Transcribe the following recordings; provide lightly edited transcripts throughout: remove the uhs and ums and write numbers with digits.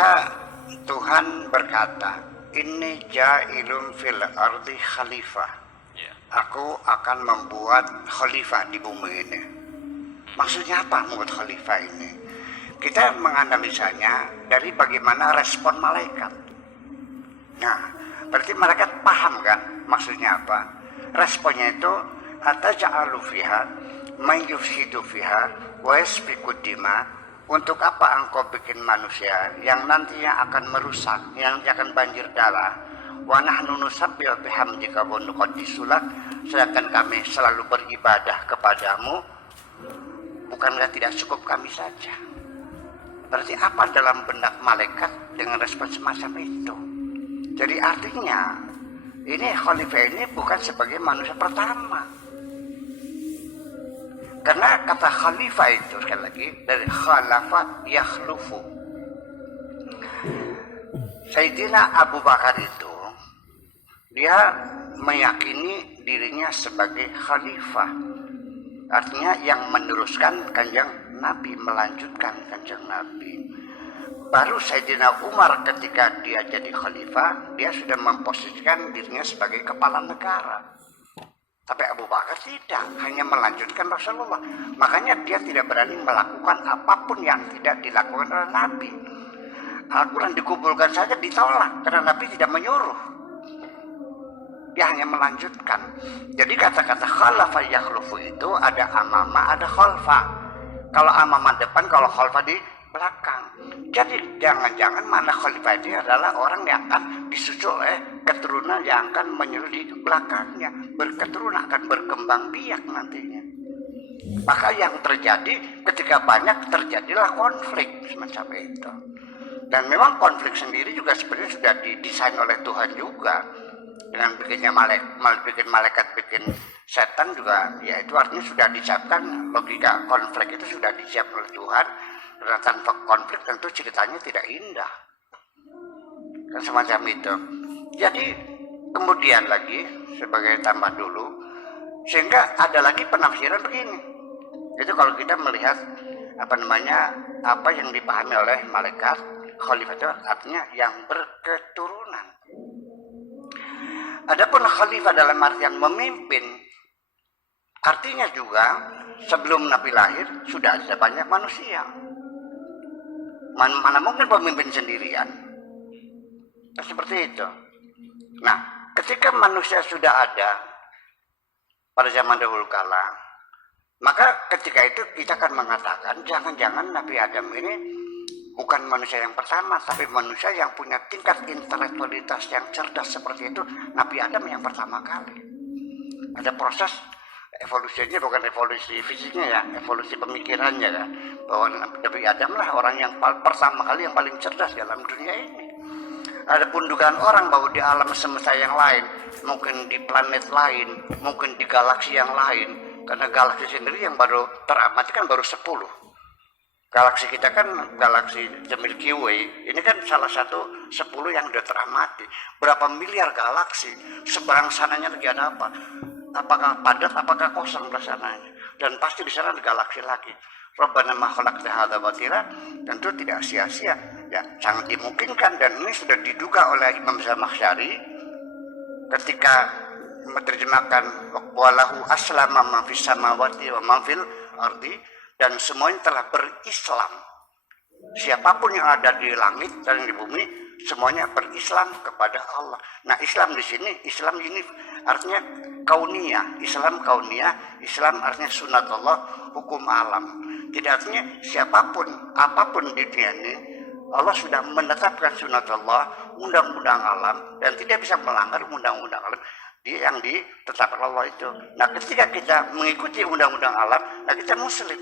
ketika Tuhan berkata, "Inni ja'ilun fil ardi khalifah." Aku akan membuat khalifah di bumi ini. Maksudnya apa membuat khalifah ini? Kita menganalisanya dari bagaimana respon malaikat. Nah, berarti malaikat paham kan maksudnya apa? Responnya itu ataja'alu fiha man yufsidu fiha wa yasfiku dima. Untuk apa engkau bikin manusia yang nantinya akan merusak, yang akan banjir darah? Wa nahnu nusabbihu bihamdika wa nuqaddisu lak, sedangkan kami selalu beribadah kepadamu. Bukankah tidak cukup kami saja? Berarti apa dalam benak malaikat dengan respon semacam itu? Jadi artinya ini khalifah ini bukan sebagai manusia pertama. Karena kata khalifah itu sekali lagi dari khalafa yakhlufu. Sayyidina Abu Bakar itu dia meyakini dirinya sebagai khalifah. Artinya yang meneruskan kanjeng Nabi, melanjutkan kanjeng Nabi. Baru Sayyidina Umar ketika dia jadi khalifah, dia sudah memposisikan dirinya sebagai kepala negara. Tapi Abu Bakar tidak, hanya melanjutkan Rasulullah. Makanya dia tidak berani melakukan apapun yang tidak dilakukan oleh Nabi. Al-Quran dikumpulkan saja ditolak karena Nabi tidak menyuruh. Dia hanya melanjutkan. Jadi kata-kata khalafa yakhlufu itu ada amama, ada khalfa. Kalau amama depan, kalau khalfa di belakang. Jadi jangan-jangan mana khalifah ini adalah orang yang akan disusul oleh keturunan yang akan menyusul di belakangnya. Berketurunan akan berkembang biak nantinya. Maka yang terjadi ketika banyak terjadilah konflik semacam itu. Dan memang konflik sendiri juga sebenarnya sudah didesain oleh Tuhan juga. Dengan bikin malaikat bikin setan juga, ya itu artinya sudah disiapkan. Logika konflik itu sudah disiapkan oleh Tuhan. Karena tanpa konflik tentu ceritanya tidak indah. Kan semacam itu. Jadi kemudian lagi sebagai tambah dulu, sehingga ada lagi penafsiran begini. Itu kalau kita melihat apa yang dipahami oleh malaikat khalifah itu artinya yang berketurunan. Adapun khalifah dalam artian memimpin, artinya juga sebelum Nabi lahir sudah ada banyak manusia. Mana mungkin pemimpin sendirian? Nah, seperti itu. Nah, ketika manusia sudah ada pada zaman dahulu kala, maka ketika itu kita akan mengatakan jangan-jangan Nabi Adam ini bukan manusia yang pertama, tapi manusia yang punya tingkat intelektualitas yang cerdas seperti itu. Nabi Adam yang pertama kali. Ada proses evolusinya, bukan evolusi fisiknya ya, evolusi pemikirannya kan, bahwa Nabi Adam lah orang yang pertama kali yang paling cerdas dalam dunia ini. Adapun dugaan orang bahwa di alam semesta yang lain, mungkin di planet lain, mungkin di galaksi yang lain, karena galaksi sendiri yang baru teramati kan baru 10. Galaksi kita kan galaksi The Milky Way, ini kan salah satu 10 yang sudah teramati. Berapa miliar galaksi, seberang sananya lagi ada apa? Apakah padat, apakah kosong sananya? Dan pasti di sana ada galaksi lagi. Rabbana ma khalaqta hadza batila, tentu tidak sia-sia. Ya, sangat dimungkinkan dan ini sudah diduga oleh Imam Zamakhsyari ketika menerjemahkan walahu aslama ma fis samawati wa ma fil ardi, dan semuanya telah berislam. Siapapun yang ada di langit dan di bumi semuanya berislam kepada Allah. Nah, Islam di sini, Islam ini artinya kauniyah, Islam kauniyah, Islam artinya sunatullah, hukum alam. Tidak artinya siapapun, apapun di dunia ini, Allah sudah menetapkan sunatullah, undang-undang alam, dan tidak bisa melanggar undang-undang alam. Dia yang ditetapkan Allah itu. Nah, ketika kita mengikuti undang-undang alam, nah kita muslim.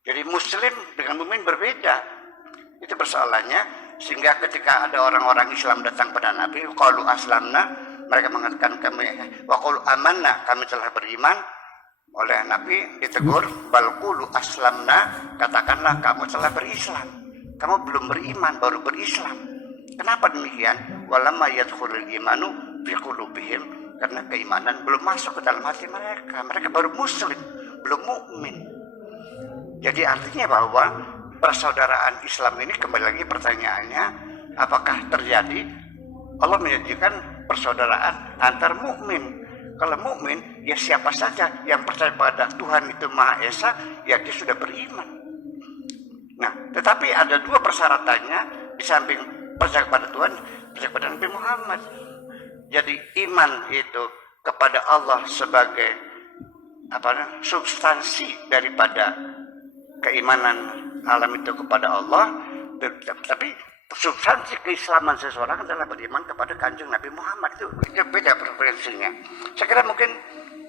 Jadi muslim dengan mukmin berbeda. Itu persoalannya. Sehingga ketika ada orang-orang Islam datang pada Nabi, qalu aslamna, mereka mengatakan kami, wa qalu amanna, kami telah beriman. Oleh Nabi ditegur, bal qulu aslamna, katakanlah kamu telah berislam. Kamu belum beriman, baru berislam. Kenapa demikian? Walamma yadkhulul imanu fi qulubihim, karena keimanan belum masuk ke dalam hati mereka. Mereka baru muslim, belum mukmin. Jadi artinya bahwa persaudaraan Islam ini kembali lagi pertanyaannya, apakah terjadi? Allah menjanjikan persaudaraan antar mukmin. Kalau mukmin, ya siapa saja yang percaya pada Tuhan itu Maha Esa, ya dia sudah beriman. Nah, tetapi ada dua persyaratannya di samping percaya kepada Tuhan, percaya kepada Nabi Muhammad. Jadi iman itu kepada Allah sebagai substansi daripada keimanan alam itu kepada Allah, tapi substansi keislaman seseorang adalah beriman kepada Kanjeng Nabi Muhammad. Itu beda preferensinya. Saya kira mungkin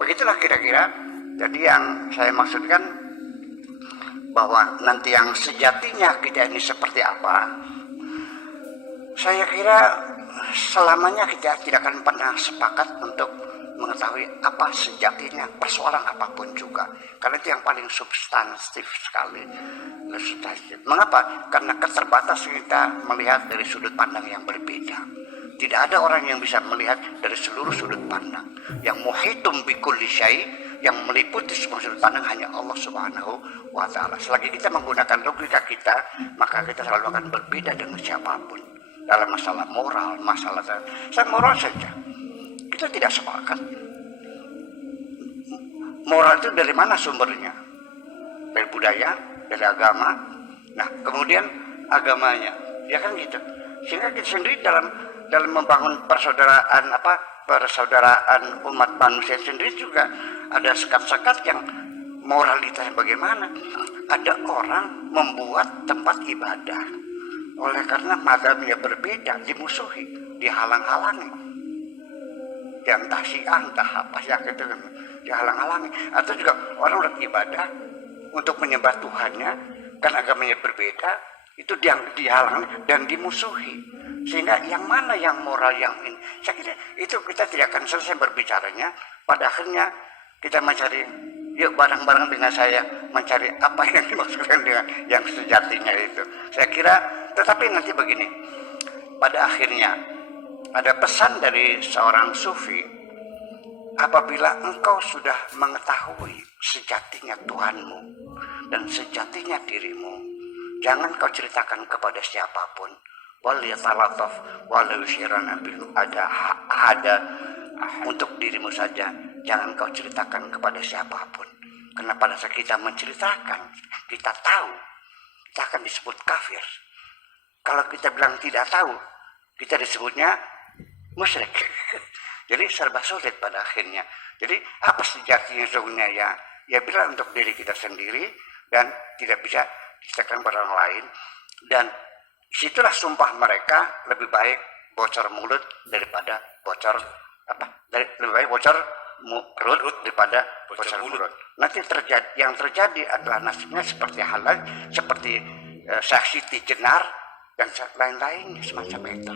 begitulah kira-kira. Jadi yang saya maksudkan bahwa nanti yang sejatinya kita ini seperti apa, saya kira selamanya kita tidak akan pernah sepakat untuk mengetahui apa sejatinya persoalan apapun juga, karena itu yang paling substantif sekali. Mengapa? Karena keterbatas kita melihat dari sudut pandang yang berbeda. Tidak ada orang yang bisa melihat dari seluruh sudut pandang. Yang muhitum bikulli syai', yang meliputi semua sudut pandang hanya Allah Subhanahu wa Ta'ala. Selagi kita menggunakan logika kita, maka kita selalu akan berbeda dengan siapapun. Dalam masalah moral, masalah moral saja, kita tidak sepakat. Moral itu dari mana sumbernya? Dari budaya, dari agama. Nah, kemudian agamanya, ya kan gitu. Sehingga kita sendiri dalam membangun persaudaraan umat manusia sendiri juga ada sekat-sekat yang moralitasnya bagaimana. Ada orang membuat tempat ibadah, oleh karena mazhabnya berbeda, dimusuhi, dihalang-halangi. Yang entah Syiah, entah apa ya gitu, dihalang-halangi. Atau juga orang beribadah untuk menyembah Tuhannya, karena agamanya berbeda, itu dihalangi dan dimusuhi. Sehingga yang mana yang moral, yang ini, saya kira itu kita tidak akan selesai berbicaranya. Pada akhirnya kita mencari, yuk bareng-bareng dengan saya mencari apa yang dimaksudkan dengan yang sejatinya itu. Saya kira, tetapi nanti begini, pada akhirnya ada pesan dari seorang sufi, apabila engkau sudah mengetahui sejatinya Tuhanmu dan sejatinya dirimu, jangan kau ceritakan kepada siapapun. Waliyatalataf walau syirana bil ada untuk dirimu saja, jangan kau ceritakan kepada siapapun. Karena pada saat kita menceritakan, kita tahu, kita akan disebut kafir. Kalau kita bilang tidak tahu, kita disebutnya musyrik. Jadi serba sulit pada akhirnya. Jadi apa sejatinya sesungguhnya ya bilang untuk diri kita sendiri dan tidak bisa diceritakan pada orang lain. Dan situlah sumpah mereka, lebih baik bocor mulut daripada bocor lebih baik bocor mulut daripada bocor mulut. Nanti yang terjadi adalah nasibnya seperti halal, seperti Syekh Siti Jenar dan lain-lainnya semacam itu.